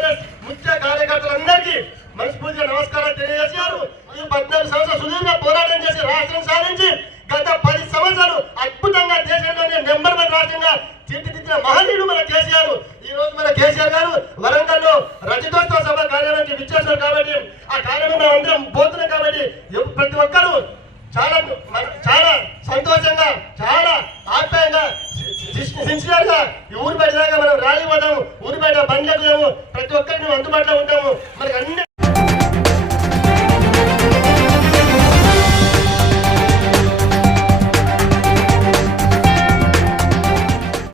కాంగ్రెస్ ముఖ్య కార్యకర్తలందరికీ మనస్ఫూర్తిగా నమస్కారం తెలియజేశారు. ఈ 14 సంవత్సరాలు సుదీర్ఘ పోరాటం చేసి రాష్ట్రం సాధించి గత 10 సంవత్సరాలు అద్భుతంగా దేశంలోనే నెంబర్ 1 రాష్ట్రంగా తీర్చిదిద్దిన మహనీయుడు మన కేసీఆర్. ఈ రోజు మన కేసీఆర్ గారు వరంగల్లో రజతోత్సవ సభ కార్యాలయానికి విచ్చేస్తారు కాబట్టి ఆ కార్యక్రమం అందరం పోతున్నాం కాబట్టి ప్రతి ఒక్కరూ చాలా చాలా సంతోషంగా చాలా ఆప్యాయంగా సిన్సియర్ గా ఊరు బయట మనం ర్యాలీ పోతాము, ఊరు బయట బండ్లు ఎక్కుతాము, ప్రతి ఒక్కరికి మేము అందుబాటులో ఉంటాము. మనకి అన్ని